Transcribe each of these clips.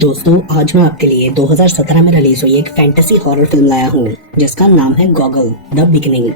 दोस्तों, आज मैं आपके लिए 2017 में रिलीज हुई एक फैंटेसी हॉरर फिल्म लाया हूँ जिसका नाम है गॉगल द बिगिनिंग।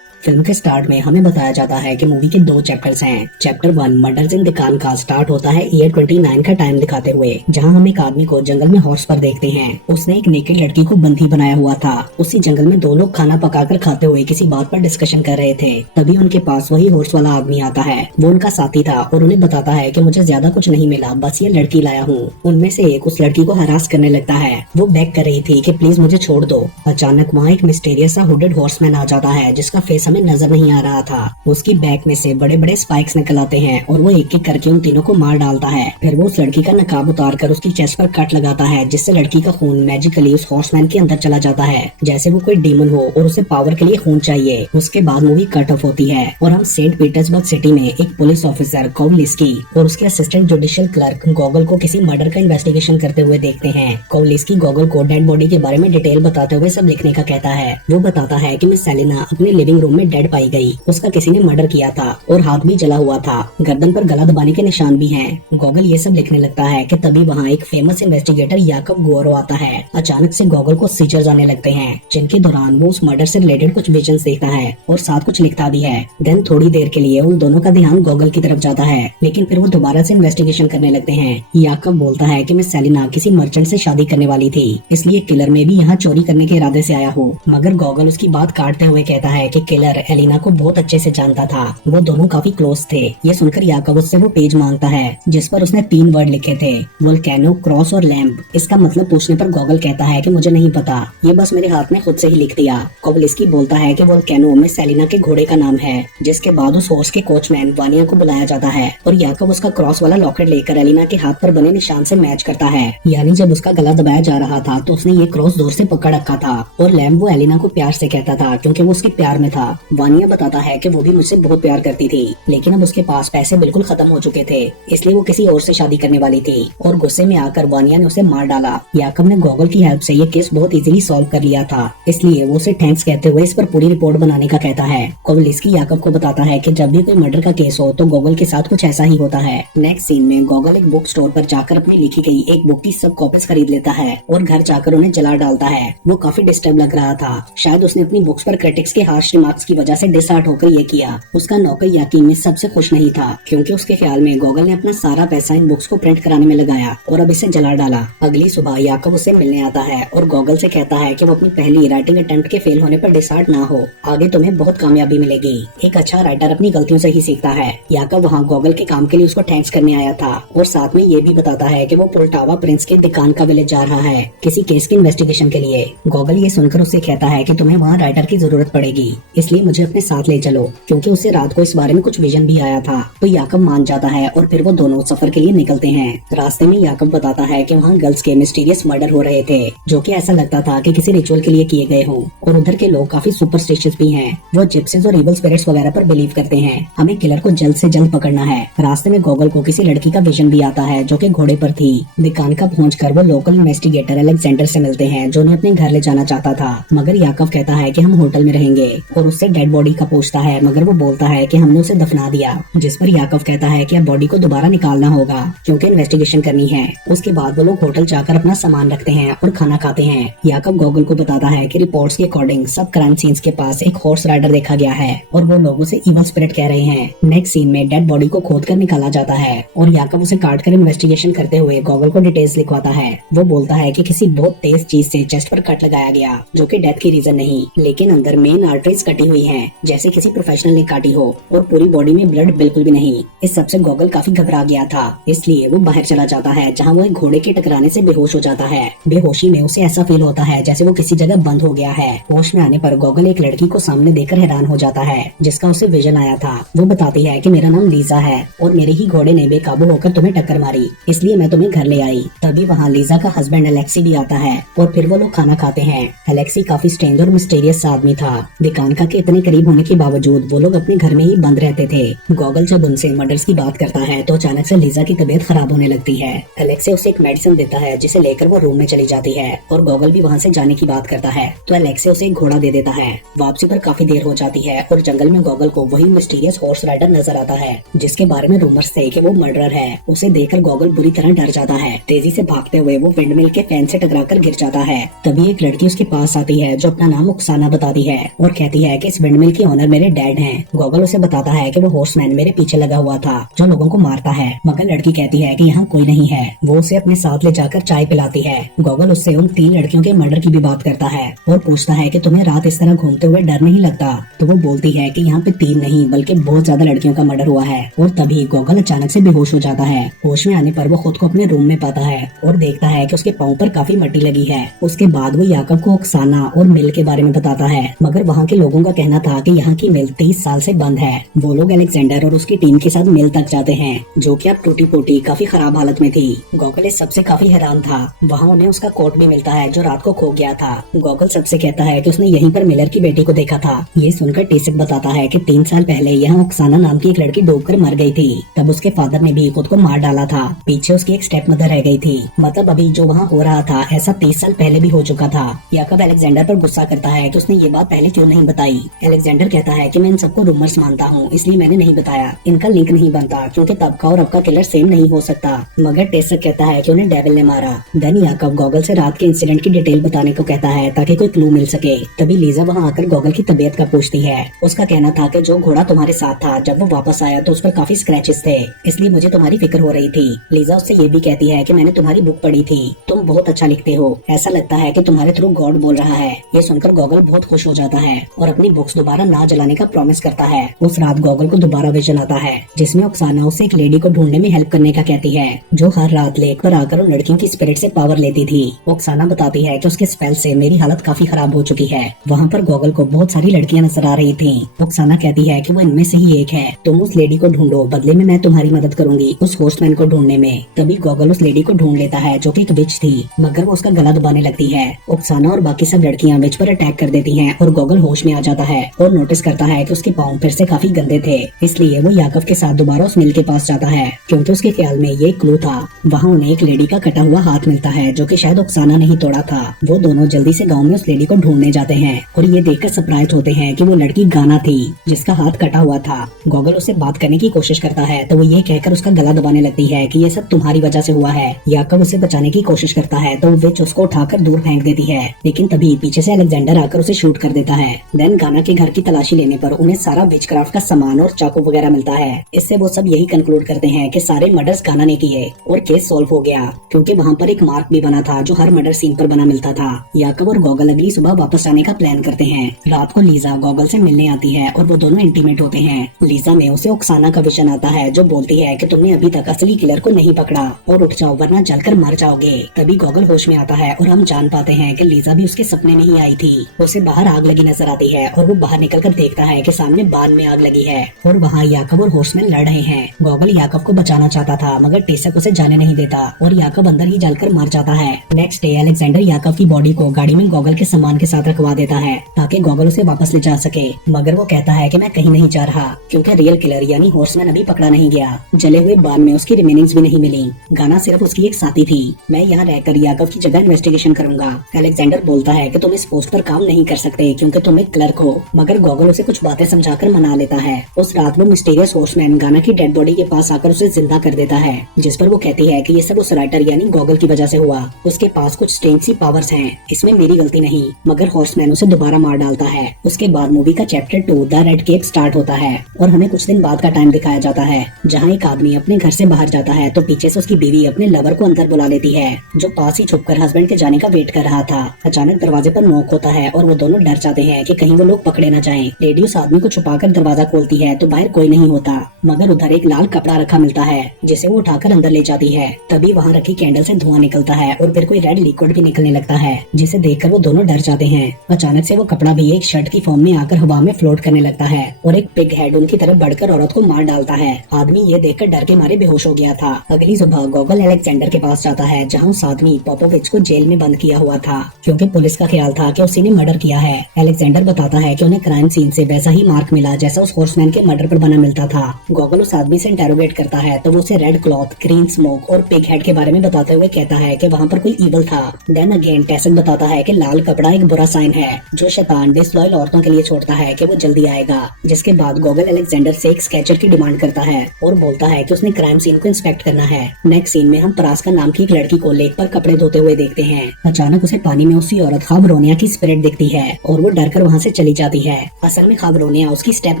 फिल्म के स्टार्ट में हमें बताया जाता है कि मूवी के दो चैप्टर्स हैं। चैप्टर 1 मर्डर्स इन दिकान का स्टार्ट होता है ईयर 29 का टाइम दिखाते हुए, जहां हम एक आदमी को जंगल में हॉर्स पर देखते हैं। उसने एक नेकेड लड़की को बंदी बनाया हुआ था। उसी जंगल में दो लोग खाना पकाकर खाते हुए किसी बात पर डिस्कशन कर रहे थे। तभी उनके पास वही हॉर्स वाला आदमी आता है। वो उनका साथी था और उन्हें बताता है कि मुझे ज्यादा कुछ नहीं मिला, बस ये लड़की लाया हूँ। उनमें से एक उस लड़की को हरास करने लगता है। वो बेग कर रही थी कि प्लीज मुझे छोड़ दो। अचानक वहाँ एक मिस्टीरियस सा हुडेड हॉर्समैन आ जाता है जिसका फेस हमें नजर नहीं आ रहा था। उसकी बैक में से बड़े बड़े स्पाइक्स निकल आते हैं और वो एक एक करके उन तीनों को मार डालता है। फिर वो उस लड़की का नकाब उतार कर उसकी चेस्ट पर कट लगाता है, जिससे लड़की का खून मैजिकली उस हॉर्समैन के अंदर चला जाता है, जैसे वो कोई डीमन हो और उसे पावर के लिए खून चाहिए। उसके बाद मूवी कट ऑफ होती है और हम सेंट पीटर्सबर्ग सिटी में एक पुलिस ऑफिसर कोवलिस्की और उसके असिस्टेंट जुडिशियल क्लर्क गॉगल को किसी मर्डर का इन्वेस्टिगेशन करते हुए देखते हैं। कोवलिस्की गॉगल को डेड बॉडी के बारे में डिटेल बताते हुए सब लिखने का कहता है। वो बताता है कि मिस सेलिना अपने लिविंग रूम में डेड पाई गई। उसका किसी ने मर्डर किया था और हाथ भी जला हुआ था। गर्दन पर गला दबाने के निशान भी हैं। गॉगल ये सब लिखने लगता है कि तभी वहाँ एक फेमस इन्वेस्टिगेटर याकब गुआरो आता है। अचानक से गॉगल को सीजर्स आने लगते हैं, जिनके दौरान वो उस मर्डर से रिलेटेड कुछ विजन्स देखता है और साथ कुछ लिखता भी है। देन थोड़ी देर के लिए उन दोनों का ध्यान गॉगल की तरफ जाता है, लेकिन फिर वो दोबारा से इन्वेस्टिगेशन करने लगते हैं। याकब बोलता है कि मिस सेलिना किसी मर्चेंट से शादी करने वाली थी, इसलिए किलर में भी यहाँ चोरी करने के इरादे से आया हो। मगर गॉगल उसकी बात काटते हुए कहता है कि किलर एलिना को बहुत अच्छे से जानता था, वो दोनों काफी क्लोज थे। ये सुनकर याकब उससे वो पेज मांगता है जिस पर उसने 3 वर्ड लिखे थे, वोल्केनो, क्रॉस और लैम्प। इसका मतलब पूछने पर गॉगल कहता है कि मुझे नहीं पता, ये बस मेरे हाथ में खुद से ही लिख दिया। कोवलिस्की बोलता है कि वोल्केनो में सेलिना के घोड़े का नाम है। जिसके बाद उस हॉर्स के कोचमैन वानिया को बुलाया जाता है और याकब उसका क्रॉस वाला लॉकेट लेकर एलिना के हाथ पर बने निशान से मैच करता है। यानी जब उसका गला दबाया जा रहा था तो उसने ये क्रॉस जोर से पकड़ रखा था। और लैम्प वो एलिना को प्यार से कहता था क्योंकि वो उसके प्यार में था। वानिया बताता है कि वो भी मुझसे बहुत प्यार करती थी, लेकिन अब उसके पास पैसे बिल्कुल खत्म हो चुके थे, इसलिए वो किसी और से शादी करने वाली थी। और गुस्से में आकर वानिया ने उसे मार डाला। याकब ने गॉगल की हेल्प से ये केस बहुत इजीली सॉल्व कर लिया था, इसलिए वो उसे थैंक्स कहते हुए इस पर पूरी रिपोर्ट बनाने का कहता है। कोवलिस्की याकब को बताता है कि जब भी कोई मर्डर का केस हो तो गॉगल के साथ कुछ ऐसा ही होता है। नेक्स्ट सीन में गॉगल एक बुक स्टोर पर जाकर अपनी लिखी गई एक बुक की सब कॉपीज खरीद लेता है और घर जाकर उन्हें जला डालता है। वो काफी डिस्टर्ब लग रहा था, शायद उसने अपनी बुक्स पर क्रिटिक्स के हार्श रिमार्क्स की वजह से डिसहार्ट होकर ये किया। उसका नौकर याकीम सबसे खुश नहीं था, क्योंकि उसके ख्याल में गॉगल ने अपना सारा पैसा इन बुक्स को प्रिंट कराने में लगाया और अब इसे जला डाला। अगली सुबह याकब उसे मिलने आता है और गॉगल से कहता है कि वो अपनी पहली राइटिंग अटेम्प्ट के फेल होने पर डिसहार्ट ना हो, आगे तुम्हें बहुत कामयाबी मिलेगी। एक अच्छा राइटर अपनी गलतियों से ही सीखता है। याकब वहाँ गॉगल के काम के लिए उसको थैंक्स करने आया था और साथ में ये भी बताता है कि वो पोल्टावा प्रिंस के दिकान का विलेज जा रहा है किसी केस की इन्वेस्टिगेशन के लिए। गॉगल ये सुनकर उससे कहता है कि तुम्हें वहाँ राइटर की जरूरत पड़ेगी, इसलिए मुझे अपने साथ ले चलो, क्योंकि उसे रात को इस बारे में कुछ विजन भी आया था। तो याकब मान जाता है और फिर वो दोनों सफर के लिए निकलते हैं। रास्ते में याकब बताता है कि वहाँ गर्ल्स के मिस्टीरियस मर्डर हो रहे थे, जो कि ऐसा लगता था कि किसी रिचुअल के लिए किए गए हों। और उधर के लोग काफी सुपरस्टिशियस भी हैं। वो जिप्सीज और इवल स्पिरिट्स वगैरह पर बिलीव करते हैं। हमें किलर को जल्द से जल्द पकड़ना है। रास्ते में गॉगल को किसी लड़की का विजन भी आता है जो कि घोड़े पर थी। दिकान का पहुंचकर वो लोकल इन्वेस्टिगेटर अलेक्जेंडर से मिलते हैं, जो उन्हें अपने घर ले जाना चाहता था। मगर याकब कहता है कि हम होटल में रहेंगे और उससे डेड बॉडी का पूछता है, मगर वो बोलता है कि हमने उसे दफना दिया। जिस पर याकब कहता है कि अब बॉडी को दोबारा निकालना होगा क्योंकि इन्वेस्टिगेशन करनी है। उसके बाद वो लोग होटल जाकर अपना सामान रखते हैं और खाना खाते हैं। याकब गॉगल को बताता है कि रिपोर्ट्स के अकॉर्डिंग सब क्राइम सीन्स के पास एक हॉर्स राइडर देखा गया है और वो लोगों से इवल स्पिरिट कह रहे हैं। नेक्स्ट सीन में डेड बॉडी को खोद कर निकाला जाता है और याकब उसे काट कर इन्वेस्टिगेशन करते हुए गॉगल को डिटेल्स लिखवाता है। वो बोलता है कि किसी बहुत तेज चीज से चेस्ट पर कट लगाया गया, जो कि डेथ की रीजन नहीं, लेकिन अंदर मेन आर्टरीज कटी हुई हैं, जैसे किसी प्रोफेशनल ने काटी हो, और पूरी बॉडी में ब्लड बिल्कुल भी नहीं। इस सबसे गॉगल काफी घबरा गया था, इसलिए वो बाहर चला जाता है, जहाँ वो एक घोड़े के टकराने से बेहोश हो जाता है। बेहोशी में उसे ऐसा फील होता है जैसे वो किसी जगह बंद हो गया है। होश में आने पर गॉगल एक लड़की को सामने देखकर हैरान हो जाता है, जिसका उसे विजन आया था। वो बताती है कि मेरा नाम लीजा है और मेरे ही घोड़े ने बेकाबू होकर तुम्हें टक्कर मारी, इसलिए मैं तुम्हें घर ले आई। तभी वहाँ लीजा का हस्बैंड अलेक्सी भी आता है और फिर वो लोग खाना खाते हैं। अलेक्सी काफी स्ट्रेंज और मिस्टीरियस आदमी था। दिकान का के इतने करीब होने के बावजूद वो लोग अपने घर में ही बंद रहते थे। गॉगल जब उनसे मर्डर्स की बात करता है तो अचानक से लीजा की तबीयत खराब होने लगती है। एलेक्से उसे एक मेडिसिन देता है जिसे लेकर वो रूम में चली जाती है और गॉगल भी वहाँ से जाने की बात करता है तो एलेक्से उसे एक घोड़ा दे देता है। वापसी पर काफी देर हो जाती है और जंगल में गॉगल को वही मिस्टीरियस हॉर्स राइडर नजर आता है जिसके बारे में रूमर्स थे कि वो मर्डरर है। उसे देखकर गॉगल बुरी तरह डर जाता है। तेजी से भागते हुए वो विंडमिल के फैन से टकराकर गिर जाता है। तभी एक लड़की उसके पास आती है जो अपना नाम ओक्साना बताती है और कहती है कि इस विंडमिल की ओनर मेरे डैड हैं। गॉगल उसे बताता है कि वो हॉर्समैन मेरे पीछे लगा हुआ था जो लोगों को मारता है, मगर लड़की कहती है कि यहाँ कोई नहीं है। वो उसे अपने साथ ले जाकर चाय पिलाती है। गॉगल उससे उन 3 लड़कियों के मर्डर की भी बात करता है और पूछता है कि तुम्हें रात इस तरह घूमते हुए डर नहीं लगता। तो वो बोलती है कि यहाँ पे 3 नहीं बल्कि बहुत ज्यादा लड़कियों का मर्डर हुआ है। और तभी गॉगल अचानक से बेहोश हो जाता है। होश में आने पर वो खुद को अपने रूम में पाता है और देखता है कि उसके पाँव पर काफी मट्टी लगी है। उसके बाद वो याकब को ओक्साना और मिल के बारे में बताता है, मगर वहाँ के लोगों का कहना था कि यहाँ की मिल 30 साल से बंद है। वो लोग अलेक्जेंडर और उसकी टीम के साथ मिल तक जाते हैं जो कि अब टूटी फूटी काफी खराब हालत में थी। गॉगल इस सबसे काफी हैरान था। वहाँ उन्हें उसका कोट भी मिलता है जो रात को खो गया था। गॉगल सबसे कहता है कि उसने यहीं पर मिलर की बेटी को देखा था। ये सुनकर टेसिक बताता है कि 3 साल पहले यहाँ ओक्साना नाम की एक लड़की डूबकर मर गई थी। तब उसके फादर ने भी खुद को मार डाला था। पीछे उसकी एक स्टेप मदर रह गई थी। मतलब अभी जो वहाँ हो रहा था ऐसा 30 साल पहले भी हो चुका था। याकब अलेक्जेंडर पर गुस्सा करता है कि उसने ये बात पहले क्यों नहीं बताई। अलेक्जेंडर कहता है कि मैं इन सबको रूमर्स मानता हूँ इसलिए मैंने नहीं बताया। इनका लिंक नहीं बनता क्योंकि तब का और अब का किलर सेम नहीं हो सकता। मगर टेसिक कहता है कि उन्हें डेविल ने मारा। देन याकब गॉगल से रात के इंसिडेंट की डिटेल बताने को कहता है ताकि कोई क्लू मिल सके। तभी लीजा वहाँ आकर गॉगल की तबीयत का पूछती है। उसका कहना था कि जो घोड़ा तुम्हारे साथ था जब वो वापस आया तो उस पर काफी स्क्रैचेस थे, इसलिए मुझे तुम्हारी फिक्र हो रही थी। लीजा उससे ये भी कहती है कि मैंने तुम्हारी बुक पढ़ी थी, तुम बहुत अच्छा लिखते हो, ऐसा लगता है कि तुम्हारे थ्रू गॉड बोल रहा है। ये सुनकर गॉगल बहुत खुश हो जाता है और अपनी बुक्स दोबारा ना जलाने का प्रॉमिस करता है। उस रात गॉगल को दोबारा विजन आता है जिसमें ओक्साना उसे एक लेडी को ढूंढने में हेल्प करने का कहती है जो हर रात लेक पर आकर उन लड़कियों की स्पिरिट से पावर लेती थी। ओक्साना बताती है कि उसके स्पेल से मेरी हालत काफी खराब हो चुकी है। वहाँ पर गॉगल को बहुत सारी लड़कियाँ नजर आ रही थी। ओक्साना कहती है कि वो इनमें से ही एक है, तुम उस लेडी को ढूंढो, बदले में मैं तुम्हारी मदद करूंगी उस हॉर्समैन को ढूंढने में। तभी गॉगल उस लेडी को ढूंढ लेता है जो कि एक विच थी, मगर वो उसका गला दबाने लगती है। ओक्साना और बाकी सब लड़कियां विच पर अटैक कर देती हैं और गॉगल होश में आ जाता है और नोटिस करता है कि उसके पाँव फिर से काफी गंदे थे। इसलिए वो याकब के साथ दोबारा उस मिल के पास जाता है क्योंकि उसके ख्याल में ये क्लू था। वहाँ उन्हें एक लेडी का कटा हुआ हाथ मिलता है जो कि शायद ओक्साना ने ही तोड़ा था। वो दोनों जल्दी से गाँव में उस लेडी को ढूंढने जाते हैं और ये देखकर सरप्राइज होते हैं कि वो लड़की गाना थी जिसका हाथ कटा हुआ था। गॉगल उससे बात करने की कोशिश करता है तो वो ये कहकर उसका गला दबाने लगती है कि ये सब तुम्हारी वजह से हुआ है। याकब उसे बचाने की कोशिश करता है तो विच उसको उठाकर दूर फेंक देती है, लेकिन तभी पीछे से अलेक्जेंडर आकर उसे शूट कर देता है। देन गाना के घर की तलाशी लेने पर उन्हें सारा विचक्राफ्ट का सामान और चाकू वगैरह मिलता है। इससे वो सब यही कंक्लूड करते हैं कि सारे मर्डर्स गाना ने किए और केस सॉल्व हो गया क्योंकि वहाँ पर एक मार्क भी बना था जो हर मर्डर सीन पर बना मिलता था। याकब और गॉगल अगली सुबह वापस आने का प्लान करते हैं। रात को लीजा गॉगल से मिलने आती है और वो दोनों इंटीमेट होते हैं। लीजा में उसे ओक्साना का विजन आता है जो बोलती है कि तुमने अभी तक असली किलर को नहीं पकड़ा और उठ जाओ वरना जलकर मर जाओगे। तभी गॉगल होश में आता है और हम जान पाते हैं कि लीजा भी उसके सपने में ही आई थी। उसे बाहर आग लगी नजर आती है और वो बाहर निकलकर देखता है कि सामने बांध में आग लगी है और वहाँ याकब और हॉर्समैन लड़ रहे हैं। गॉगल याकब को बचाना चाहता था मगर टेसक उसे जाने नहीं देता और याकब अंदर ही जलकर मर जाता है। नेक्स्ट डे अलेक्जेंडर याकब की बॉडी को गाड़ी में गॉगल के सामान के साथ रखवा देता है ताकि गॉगल उसे वापस ले जा सके, मगर वो कहता है कि मैं कहीं नहीं जा रहा क्योंकि रियल किलर यानी हॉर्समैन अभी पकड़ा नहीं गया। जले हुए बांध में उसकी रिमेनिंग्स भी नहीं मिली। गाना सिर्फ उसकी एक साथी थी। मैं यहाँ रहकर याकब की जगह इन्वेस्टिगेशन करूंगा। अलेक्जेंडर बोलता है कि तुम इस पोस्ट पर काम नहीं कर सकते क्योंकि तुम एक क्लर्क हो, मगर गॉगल उसे कुछ बातें समझाकर मना लेता है। उस रात वो मिस्टीरियस हॉर्समैन गाना की डेड बॉडी के पास आकर उसे जिंदा कर देता है, जिस पर वो कहती है कि ये सब उस राइटर यानी गॉगल की वजह से हुआ। उसके पास कुछ स्ट्रेंज सी पावर्स हैं, इसमें मेरी गलती नहीं, मगर हॉर्समैन उसे दोबारा मार डालता है। उसके बाद मूवी का chapter 2 the red cape start होता है और हमें कुछ दिन बाद का टाइम दिखाया जाता है जहाँ एक आदमी अपने घर से बाहर जाता है तो पीछे से उसकी बीवी अपने लवर को अंदर बुला लेती है जो पास ही छुपकर हस्बैंड के जाने का वेट कर रहा था। अचानक दरवाजे पर नॉक होता है और वो दोनों डर जाते हैं कि कहीं वो लोग पकड़े न जाएं। लेडी उस आदमी को छुपाकर दरवाजा खोलती है तो बाहर कोई नहीं होता, मगर उधर एक लाल कपड़ा रखा मिलता है जिसे वो उठाकर अंदर ले जाती है। तभी वहाँ रखी कैंडल से धुआं निकलता है और फिर कोई रेड लिक्विड भी निकलने लगता है जिसे देखकर वो दोनों डर जाते हैं। अचानक से वो कपड़ा भी एक शर्ट की फॉर्म में आकर हवा में फ्लोट करने लगता है और एक पिग हेड उनकी तरफ बढ़कर औरत को मार डालता है। आदमी ये देखकर डर के मारे बेहोश हो गया था। अगली सुबह गॉगल अलेक्जेंडर के पास जाता है जहाँ उस आदमी पोपोविच को जेल में बंद किया हुआ था क्योंकि पुलिस का ख्याल था कि उसी ने मर्डर किया है। अलेक्जेंडर बताता है कि उन्हें क्राइम सीन से वैसा ही मार्क मिला जैसा उस हॉर्समैन के मर्डर पर बना मिलता था। गॉगल उस आदमी से इंटेरोगेट करता है तो वो उसे रेड क्लॉथ, ग्रीन स्मोक और पिग हेड के बारे में बताते हुए कहता है कि वहाँ पर कोई ईवल था। देन अगेन टेसन बताता है कि लाल कपड़ा एक बुरा साइन है जो शैतान डिसलॉयल औरतों के लिए छोड़ता है कि वो जल्दी आएगा। जिसके बाद गॉगल अलेक्जेंडर से एक स्केचर की डिमांड करता है और बोलता है कि उसने क्राइम सीन को इंस्पेक्ट करना है। नेक्स्ट सीन में हम परास्का नाम की एक लड़की को लेक पर कपड़े धोते हुए देखते हैं। अचानक उसे पानी में उसी औरत खाबरोनिया की स्पिरिट दिखती है और वो डरकर वहाँ से चली जाती है। असल में खाबरोनिया उसकी स्टेप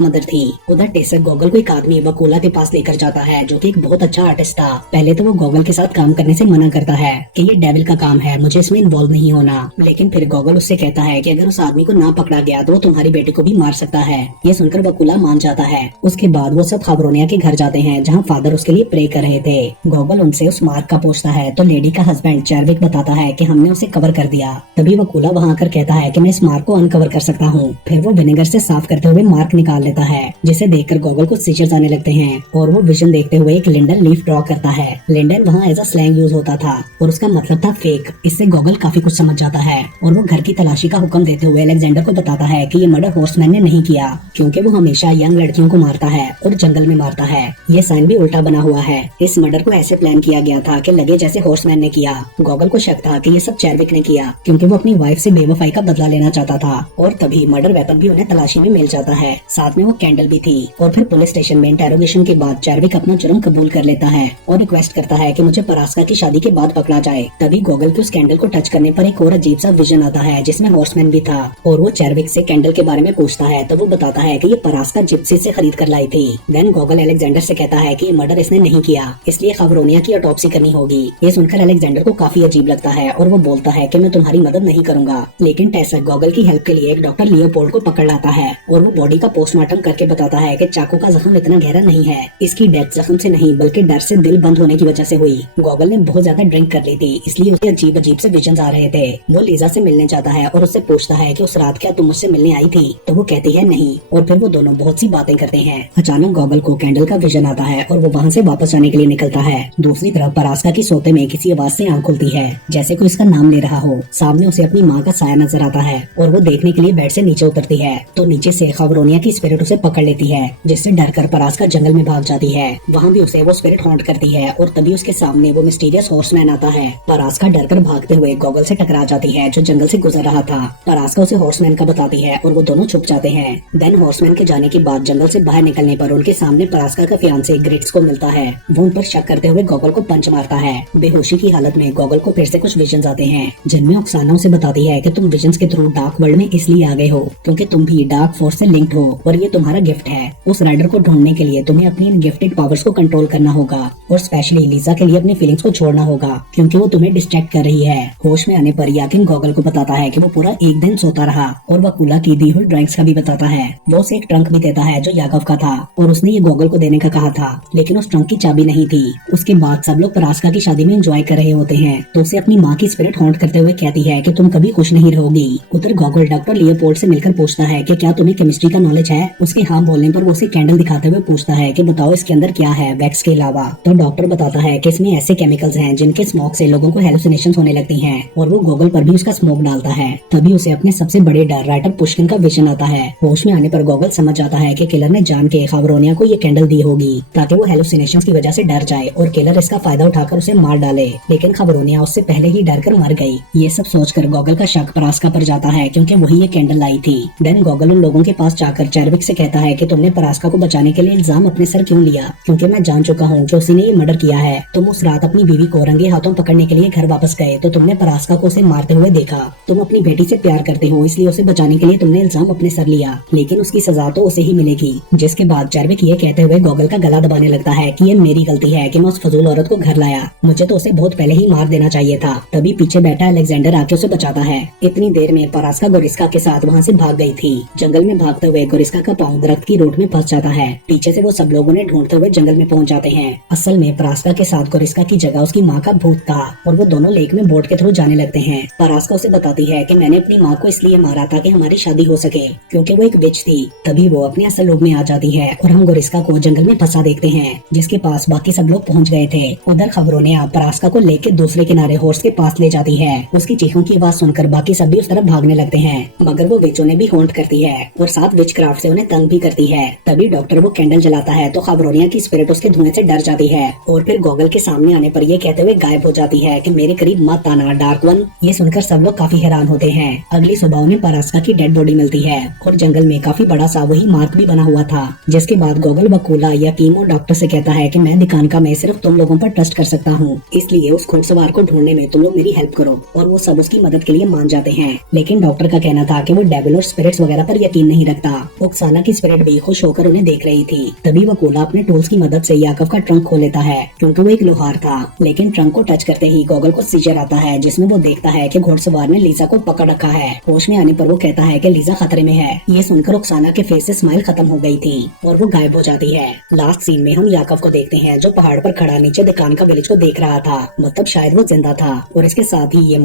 मदर थी। उधर टेसक गॉगल को एक आदमी वकूला के पास लेकर जाता है जो कि एक बहुत अच्छा आर्टिस्ट था। पहले तो वो गॉगल के साथ काम करने से मना करता है कि ये डेविल का काम है, मुझे इसमें इन्वॉल्व नहीं होना। लेकिन फिर गॉगल उससे कहता है कि अगर उस आदमी को ना पकड़ा गया तो वो तुम्हारी बेटी को भी मार सकता है। ये सुनकर वकूला मान जाता है। उसके बाद वो सब खाबरोनिया के घर जाते हैं जहाँ फादर उसके लिए प्रे कर रहे थे। गॉगल उनसे उस मार्क का पूछता है तो लेडी का हस्बैंड चैरविक बताता है कि हमने उसे कवर कर दिया। तभी वकूला वहाँ आकर कहता है कि मैं इस मार्क को अनकवर कर सकता हूँ। फिर वो विनेगर से साफ करते हुए मार्क निकाल लेता है जिसे देखकर गॉगल को सीजर्स आने लगते हैं और वो विजन देखते हुए एक लिंडन लीफ ड्रॉ करता है। लिंडन वहाँ एज अ स्लैंग यूज होता था और उसका मतलब था फेक। इससे गॉगल काफी कुछ समझ जाता है और वो घर की तलाशी का हुक्म देते हुए अलेक्जेंडर को बताता है कि ये मर्डर हॉर्समैन ने नहीं किया क्योंकि वो हमेशा यंग लड़कियों को मारता है और जंगल में मारता है। ये साइन भी उल्टा बना हुआ है। इस मर्डर को ऐसे प्लान किया गया था कि लगे जैसे हॉर्समैन ने किया। गॉगल को शक था कि ये सब चैरविक ने किया क्योंकि वो अपनी वाइफ से बेवफाई का बदला लेना चाहता था। और तभी मर्डर वेपन भी उन्हें तलाशी में मिल जाता है, साथ में वो कैंडल भी थी। और फिर पुलिस स्टेशन में इंटेरोगेशन के बाद चैरविक अपना जुर्म कबूल कर लेता है और रिक्वेस्ट करता है कि मुझे परास्का की शादी के बाद पकड़ा जाए। तभी गॉगल के उस कैंडल को टच करने पर एक और अजीब सा विजन आता है जिसमें हॉर्समैन भी था और वो चैरविक से कैंडल के बारे में पूछता है तो वो बताता है कि ये परास्का जिप्सी से खरीद कर लाई थी। देन गॉगल अलेक्जेंडर से कहता है कि ये मर्डर इसने नहीं किया, इसलिए खाबरोनिया की ऑटोप्सी करनी होगी। ये सुनकर अलेक्जेंडर को काफी अजीब लगता है और वो बोलता है कि मैं तुम्हारी मदद नहीं करूंगा। लेकिन टेसक गॉगल की हेल्प के लिए एक डॉक्टर लियोपोल्ड को पकड़ लाता है और वो बॉडी का पोस्टमार्टम करके बताता है कि चाकू का जख्म इतना गहरा नहीं है, इसकी डेथ जख्म से नहीं बल्कि डर से दिल बंद होने की वजह से हुई। गॉगल ने बहुत ज्यादा ड्रिंक कर ली थी इसलिए उसे अजीब अजीब से विजन आ रहे थे। वो लीजा से मिलने जाता है और उससे पूछता है कि उस रात क्या तुम मुझसे मिलने आई थी, तो वो कहती है नहीं। और फिर वो दोनों बहुत सी बातें करते हैं। अचानक गॉगल को कैंडल का विजन आता है और वो वहाँ से वापस आने के लिए निकलता है। दूसरी तरफ परास्का की सोते में किसी आवाज से आंख खुलती है जैसे कोई इसका नाम ले रहा हो। सामने उसे अपनी माँ का साया नजर आता है और वो देखने के लिए बेड से नीचे उतरती है तो नीचे से खाबरोनिया की स्पिरिट उसे पकड़ लेती है जिससे डरकर परास्का जंगल में भाग जाती है। वहाँ भी उसे वो स्पिरिट हॉन्ट करती है और तभी उसके सामने वो मिस्टीरियस हॉर्समैन आता है। परास्का डरकर भागते हुए गॉगल से टकरा जाती है जो जंगल से गुजर रहा था। परास्का उसे हॉर्समैन का बताती है और वो दोनों छुप जाते हैं। देन हॉर्समैन के जाने के बाद जंगल से बाहर निकलने पर उनके सामने परास्का का फियांसे ग्रिट्स को मिलता है। वो उन पर शक करते हुए गॉगल को पंच मारता है। बेहोशी की हालत में गॉगल को फिर से कुछ विजन्स आते हैं जिनमें ऑक्साना उसे बताती है कि तुम विजन्स के थ्रू डार्क वर्ल्ड में इसलिए आ गए हो क्योंकि तुम भी डार्क फोर्स से लिंक्ड हो और ये तुम्हारा गिफ्ट है। उस राइडर को ढूंढने के लिए तुम्हें अपनी इन गिफ्टेड पावर्स को कंट्रोल करना होगा और स्पेशली लीजा के लिए अपनी फीलिंग्स को छोड़ना होगा क्योंकि वो तुम्हें डिस्ट्रैक्ट कर रही है। होश में आने पर याकिन गॉगल को बताता है कि वो पूरा एक दिन सोता रहा और वकूला की दी हुई ड्राइंग्स का भी बताता है। वो उसे एक ट्रंक भी देता है जो याकव का था और उसने ये गॉगल को देने का कहा था लेकिन उस ट्रंक की चाबी नहीं थी। उसके बाद सब लोग परास्का की शादी में एंजॉय कर रहे होते हैं तो उसे अपनी माँ की स्पिरिट हॉन्ट करते हुए कहती है कि तुम कभी खुश नहीं रहोगी। उधर गॉगल डॉक्टर लियोपोल्ड से मिलकर पूछता है कि क्या तुम्हें केमिस्ट्री का नॉलेज है। उसके हाँ बोलने पर वो उसे कैंडल दिखाते हुए पूछता है कि बताओ इसके अंदर क्या है वैक्स के अलावा। तो डॉक्टर बताता है कि इसमें ऐसे केमिकल्स हैं जिनके स्मोक से लोगों को हेलुसिनेशंस होने लगती हैं और वो गॉगल पर भी उसका स्मोक डालता है। तभी उसे अपने सबसे बड़े डर राइटर पुष्किन का विजन आता है। होश में आने पर गॉगल समझ जाता है कि किलर ने जान के खाबरोनिया को ये कैंडल दी होगी ताकि वो हेलुसिनेशंस की वजह से डर जाए और किलर इसका फायदा उठाकर उसे मार डाले। लेकिन खाबरोनिया उससे पहले ही डर कर मर गई। ये सब सोचकर गॉगल का शक परास्का पर जाता है क्योंकि वही ये कैंडल लाई थी। देन गॉगल उन लोगों के पास जाकर चैरविक से कहता है कि तुमने परास्का को बचाने के लिए इल्जाम अपने सर क्यों लिया क्योंकि मैं जान चुका हूँ कि उसी ने ये मर्डर किया है। तुम उस रात अपनी बीवी को रंगे हाथों पकड़ने के लिए घर वापस गए तो तुमने परास्का को उसे मारते हुए देखा। तुम अपनी बेटी से प्यार करते हो इसलिए उसे बचाने के लिए तुमने इल्जाम अपने सर लिया लेकिन उसकी सजा तो उसे ही मिलेगी। जिसके बाद चैरविक ये कहते हुए गॉगल का गला दबाने लगता है कि ये मेरी गलती है कि मैं उस फजूल औरत को घर लाया, मुझे तो उसे बहुत पहले ही मार देना चाहिए था। तभी पीछे बैठा अलेक्जेंडर आके उसे बचाता है। इतनी देर में परास्का गोरिस्का के साथ वहाँ से भाग गई थी। जंगल में भागते हुए गोरिस्का का पाँव दरख्त की रूट में फंस जाता है। पीछे से वो सब लोगों ने ढूंढते हुए जंगल में पहुँच जाते हैं। असल में परास्का के साथ गोरिस्का की जगह उसकी माँ का भूत था और वो दोनों लेक में बोट के थ्रू जाने लगते हैं। परास्का उसे बताती है कि मैंने अपनी माँ को इसलिए मारा ताकि हमारी शादी हो सके क्योंकि वो एक विच थी। तभी वो अपने असल रूप में आ जाती है और हम गोरिस्का को जंगल में फंसा देखते हैं जिसके पास बाकी सब लोग पहुँच गए थे। उधर खाबरोनिया परास्का को लेके दूसरे किनारे हॉर्स के पास ले जाती है। उसकी चीखों की आवाज सुनकर बाकी सब भी उस तरफ भागने लगते हैं मगर वो विचों ने भी हॉन्ट करती है और साथ विच क्राफ्ट से उन्हें तंग भी करती है। तभी डॉक्टर वो कैंडल जलाता है तो खबरोनिया की स्पिरिट उसके धुएं से डर जाती है और फिर गॉगल के सामने आने पर ये कहते हुए गायब हो जाती है कि मेरे करीब मत आना डार्क वन। ये सुनकर सब लोग काफी हैरान होते हैं। अगली सुबह उन्हें परास्का की डेड बॉडी मिलती है और जंगल में काफी बड़ा सा वही मार्क भी बना हुआ था। जिसके बाद गॉगल बकूला या कीमो डॉक्टर से कहता है कि मैं दिकान का मैं सिर्फ तुम लोगों पर ट्रस्ट कर सकता हूँ, इसलिए उस घुड़सवार को ढूंढने में तुम लोग मेरी हेल्प करो। और वो सब उसकी मदद के लिए मान जाते हैं। लेकिन डॉक्टर का कहना था कि वो डेविल और स्पिरिट्स वगैरह पर यकीन नहीं रखता। ओक्साना की स्पिरिट भी खुश होकर उन्हें देख रही थी। तभी वकूला अपने टूल्स की मदद से याकव का ट्रंक खोल लेता है क्योंकि वो एक लोहार था। लेकिन ट्रंक को टच करते ही गॉगल को सीजर आता है जिसमें वो देखता है कि घुड़सवार ने लीजा को पकड़ रखा है। होश में आने पर वो कहता है कि लीजा खतरे में है। ये सुनकर ओक्साना के फेस से स्माइल खत्म हो गई थी और वो गायब हो जाती है। लास्ट सीन में हम याकव को देखते हैं जो पहाड़ पर खड़ा नीचे दिकान का विलेज को देख रहा था। मतलब शायद वो जिंदा था। और इसके साथ ही ये